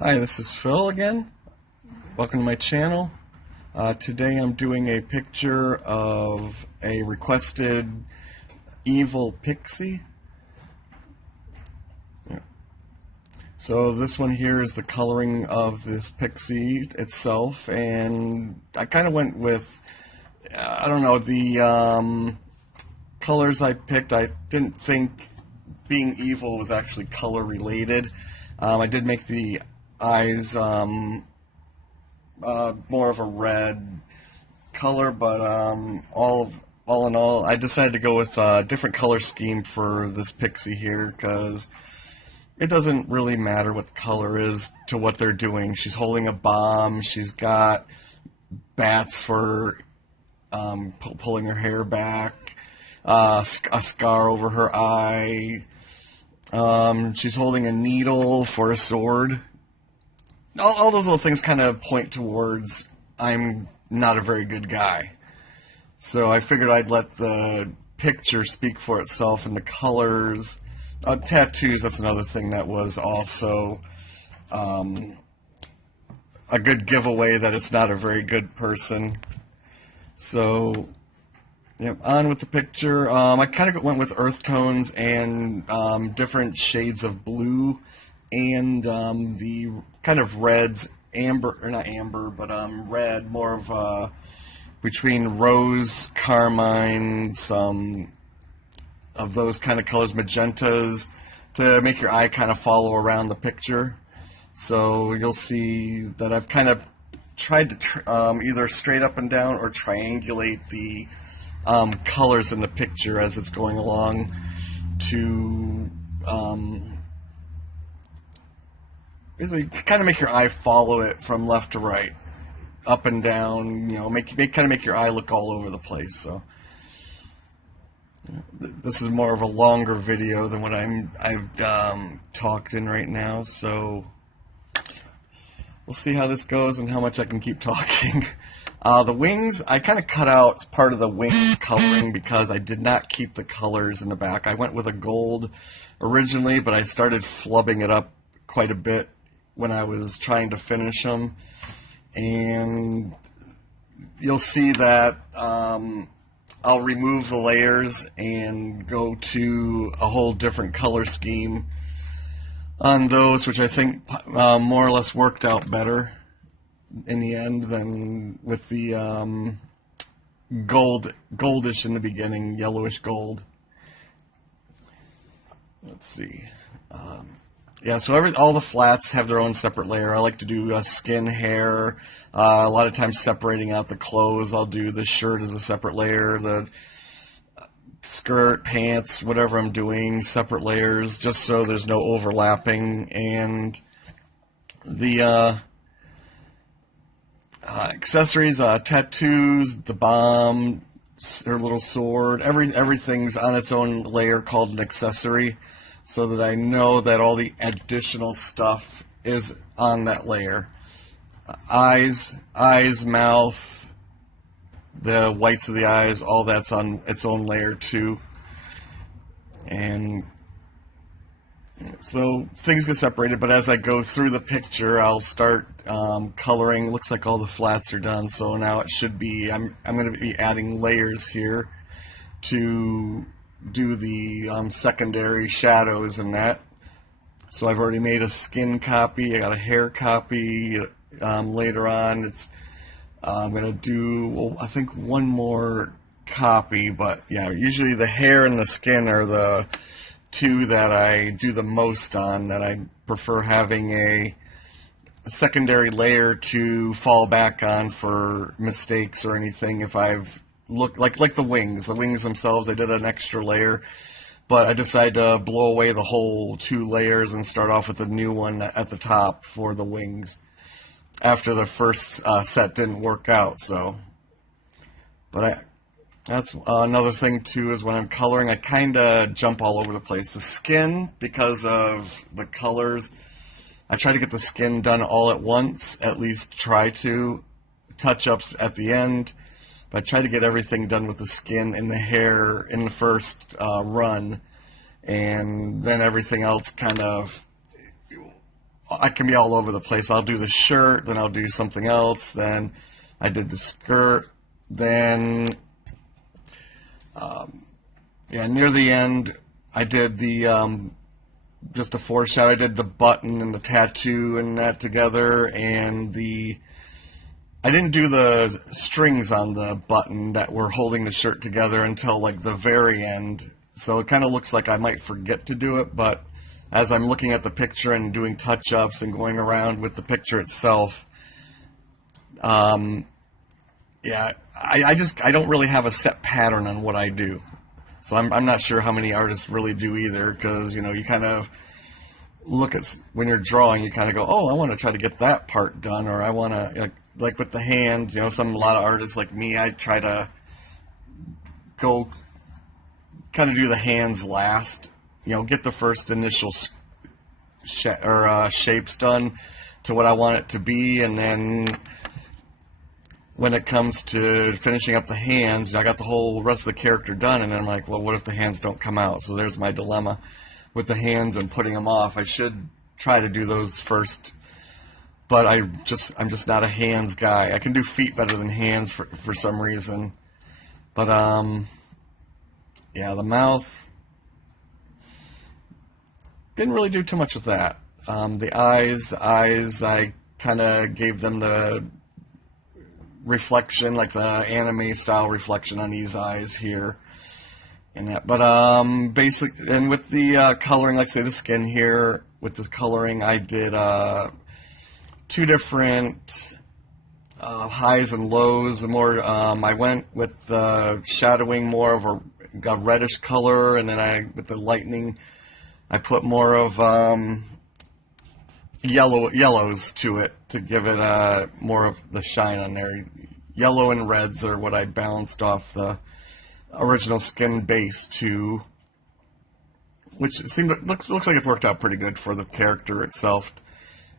Hi, this is Phil again. Welcome to my channel. Today I'm doing a picture of a requested Evil Pixie. So this one here is the coloring of this pixie itself, and I kind of went with, I don't know, the colors I picked. I didn't think being evil was actually color related. I did make the eyes more of a red color, but all in all, I decided to go with a different color scheme for this pixie here because it doesn't really matter what the color is to what they're doing. She's holding a bomb. She's got bats for pulling her hair back, a scar over her eye. She's holding a needle for a sword. All those little things kind of point towards I'm not a very good guy. So I figured I'd let the picture speak for itself, and the colors. Tattoos, that's another thing that was also a good giveaway that it's not a very good person. So, yep, on with the picture. I kind of went with earth tones and different shades of blue and the kind of reds, amber, or not amber, but red, more of between rose, carmine, some of those kind of colors, magentas, to make your eye kind of follow around the picture. So you'll see that I've kind of tried to either straight up and down or triangulate the colors in the picture as it's going along to basically kind of make your eye follow it from left to right, up and down. You know, kind of make your eye look all over the place. So this is more of a longer video than what I've talked in right now. So we'll see how this goes and how much I can keep talking. The wings, I kind of cut out part of the wings coloring because I did not keep the colors in the back. I went with a gold originally, but I started flubbing it up quite a bit when I was trying to finish them. And you'll see that I'll remove the layers and go to a whole different color scheme on those, which I think more or less worked out better in the end than with the goldish in the beginning, yellowish gold. Let's see. Yeah, so all the flats have their own separate layer. I like to do skin, hair. A lot of times separating out the clothes. I'll do the shirt as a separate layer, the skirt, pants, whatever I'm doing, separate layers, just so there's no overlapping. And the accessories, tattoos, the bomb, her little sword, everything's on its own layer called an accessory, so that I know that all the additional stuff is on that layer. Eyes, mouth, the whites of the eyes, all that's on its own layer too. And so things get separated, but as I go through the picture, I'll start coloring. Looks like all the flats are done, so now it should be, I'm going to be adding layers here to do the secondary shadows and that. So I've already made a skin copy. I got a hair copy later on. I'm going to do, well, I think one more copy, but yeah, usually the hair and the skin are the two that I do the most on, that I prefer having a secondary layer to fall back on for mistakes or anything. If I've looked like the wings themselves, I did an extra layer, but I decided to blow away the whole two layers and start off with a new one at the top for the wings after the first set didn't work out. So, but that's another thing too, is when I'm coloring, I kind of jump all over the place. The skin, because of the colors, I try to get the skin done all at once, at least try to. Touch-ups at the end, but I try to get everything done with the skin and the hair in the first run, and then everything else kind of I can be all over the place. I'll do the shirt, then I'll do something else, then I did the skirt, then yeah, near the end I did the just a foreshadow. I did the button and the tattoo and that together, and I didn't do the strings on the button that were holding the shirt together until like the very end. So it kind of looks like I might forget to do it, but as I'm looking at the picture and doing touch-ups and going around with the picture itself, yeah, I don't really have a set pattern on what I do. So I'm not sure how many artists really do either, because, you know, you kind of look at, when you're drawing, you kind of go, oh, I want to try to get that part done, or I want to, you know, like with the hand, you know, a lot of artists like me, I try to go kind of do the hands last, you know, get the first initial shapes done to what I want it to be, and then when it comes to finishing up the hands, you know, I got the whole rest of the character done, and then I'm like, well, what if the hands don't come out? So there's my dilemma with the hands and putting them off. I should try to do those first, but I'm just not a hands guy. I can do feet better than hands for some reason. But yeah, the mouth, didn't really do too much with that. The eyes, I kind of gave them the reflection, like the anime style reflection on these eyes here. And that, but and with the coloring, like say the skin here, with the coloring, I did 2 different highs and lows. More, I went with shadowing more of a reddish color, and then with the lightning, I put more of yellows to it to give it more of the shine on there. Yellow and reds are what I balanced off the original skin base to, which looks like it worked out pretty good for the character itself,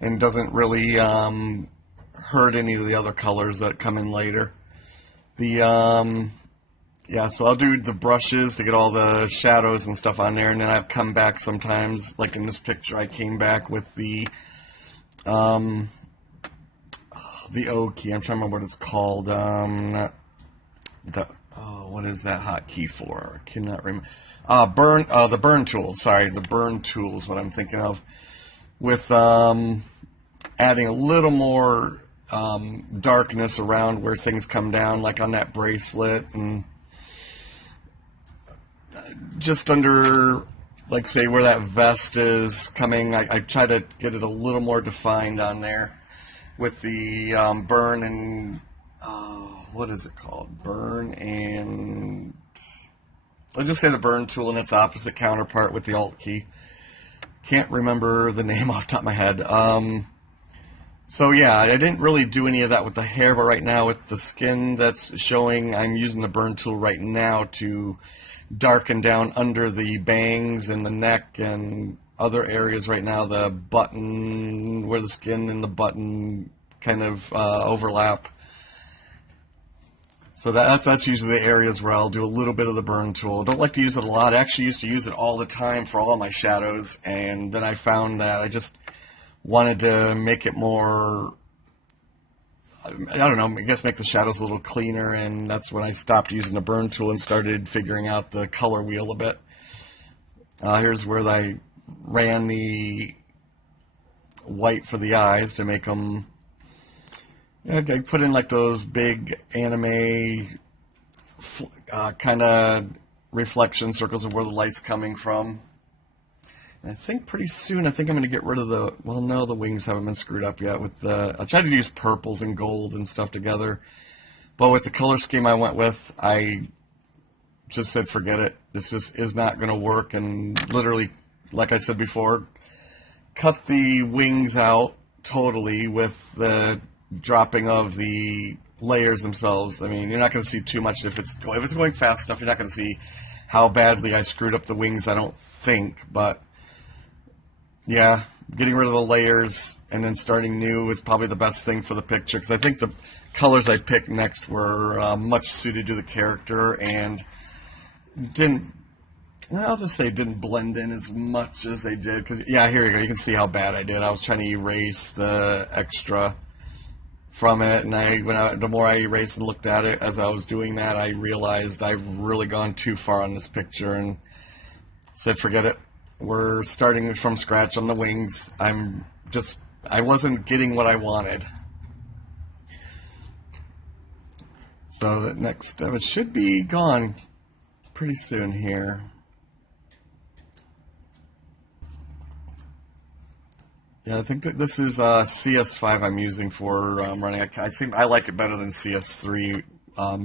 and doesn't really hurt any of the other colors that come in later. Yeah, so I'll do the brushes to get all the shadows and stuff on there, and then I've come back sometimes, like in this picture, I came back with the O key. I'm trying to remember what it's called. What is that hotkey for? I cannot remember. The burn tool. Sorry, the burn tool is what I'm thinking of. With adding a little more darkness around where things come down, like on that bracelet, and just under, like say where that vest is coming, I try to get it a little more defined on there with the burn and what is it called? Burn and, I'll just say the burn tool and its opposite counterpart with the Alt key. Can't remember the name off the top of my head. So yeah, I didn't really do any of that with the hair, but right now with the skin that's showing, I'm using the burn tool right now to darken down under the bangs and the neck and other areas right now, the button, where the skin and the button kind of overlap. So that's usually the areas where I'll do a little bit of the burn tool. I don't like to use it a lot. I actually used to use it all the time for all my shadows, and then I found that I just wanted to make it more, I don't know, I guess make the shadows a little cleaner, and that's when I stopped using the burn tool and started figuring out the color wheel a bit. Here's where I ran the white for the eyes to make them, I put in like those big anime kind of reflection circles of where the light's coming from. And I think pretty soon, I'm going to get rid of the, well, no, the wings haven't been screwed up yet. I tried to use purples and gold and stuff together, but with the color scheme I went with, I just said forget it. This just is not going to work, and literally, like I said before, cut the wings out totally with the dropping of the layers themselves. I mean, you're not going to see too much if it's going fast enough. You're not going to see how badly I screwed up the wings, I don't think. But yeah, getting rid of the layers and then starting new is probably the best thing for the picture, because I think the colors I picked next were much suited to the character and didn't I'll just say it didn't blend in as much as they did. Because, yeah, here you go. You can see how bad I did. I was trying to erase the extra from it, and the more I erased and looked at it as I was doing that, I realized I've really gone too far on this picture and said, forget it. We're starting from scratch on the wings. I wasn't getting what I wanted. So the next step, it should be gone pretty soon here. Yeah, I think that this is CS5 I'm using for running. I like it better than CS3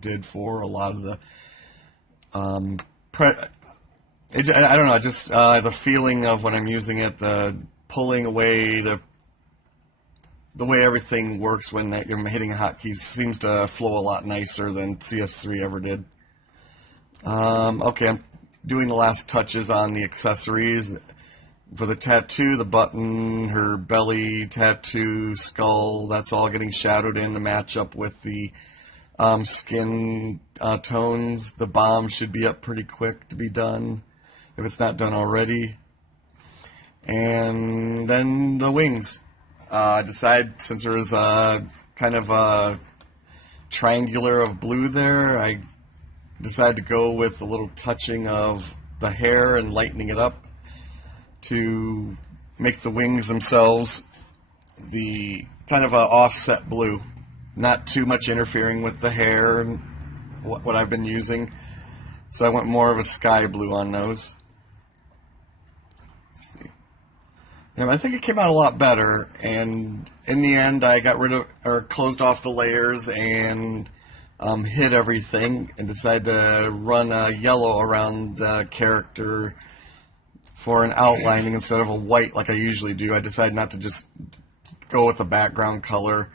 did for a lot of the. I don't know, just the feeling of when I'm using it, the pulling away, the way everything works when you're hitting hotkeys seems to flow a lot nicer than CS3 ever did. Okay, I'm doing the last touches on the accessories. For the tattoo, the button, her belly tattoo, skull, that's all getting shadowed in to match up with the skin tones. The bomb should be up pretty quick to be done, if it's not done already. And then the wings. I decided, since there was a kind of a triangular of blue there, I decided to go with a little touching of the hair and lightening it up to make the wings themselves the kind of a offset blue, not too much interfering with the hair and what I've been using. So I went more of a sky blue on those. Let's see. I think it came out a lot better, and in the end I got rid of, or closed off the layers and hid everything and decided to run a yellow around the character for an outlining instead of a white like I usually do. I decided not to just go with the background color,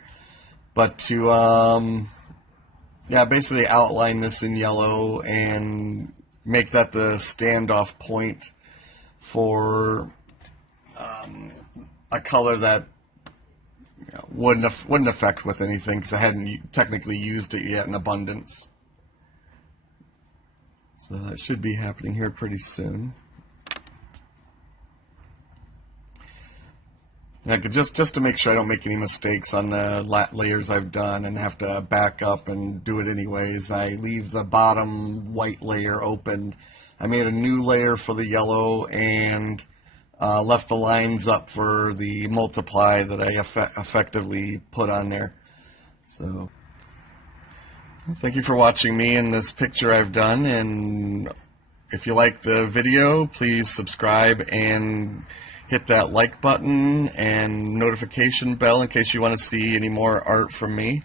but to basically outline this in yellow and make that the standoff point for a color that wouldn't affect with anything, because I hadn't technically used it yet in abundance. So that should be happening here pretty soon. Just to make sure I don't make any mistakes on the layers I've done and have to back up and do it anyways, I leave the bottom white layer open. I made a new layer for the yellow and left the lines up for the multiply that I effectively put on there. So thank you for watching me in this picture I've done, and if you like the video, please subscribe and hit that like button and notification bell in case you want to see any more art from me.